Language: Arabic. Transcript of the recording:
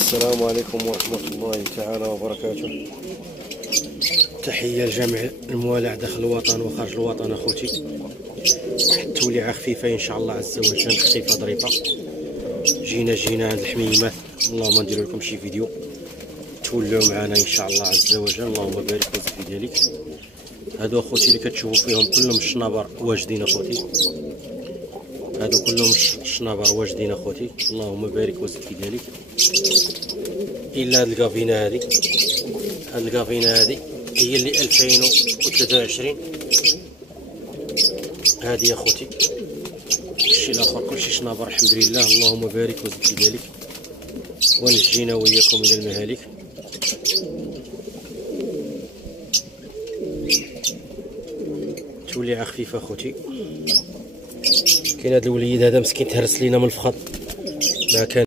السلام عليكم ورحمة الله تعالى وبركاته. تحية لجميع الموالع داخل الوطن وخارج الوطن اخوتي. واحد التوليعة خفيفة ان شاء الله عز وجل، خفيفة ظريفة. جينا عند الحميمات، اللهم ندير لكم شي فيديو تولعوا معنا ان شاء الله عز وجل. اللهم بارك وزد في ذلك. هادو اخوتي اللي كتشوفوا فيهم كلهم الشنابر واجدين اخوتي، هادو كلهم الشنابر واجدين اخوتي، اللهم بارك وزد في ذلك. الا هاد الكافينه هادي، هاد الكافينه هادي هي اللي 2023 هادي يا اخوتي. الشيء الاخر كلشي شنابر الحمد لله، اللهم بارك وزد في ذلك ونجينا وياكم من المهالك. توليعه خفيفه اخوتي. كاين هذا الوليد هذا مسكين تهرس لينا من الفخذ، ما كان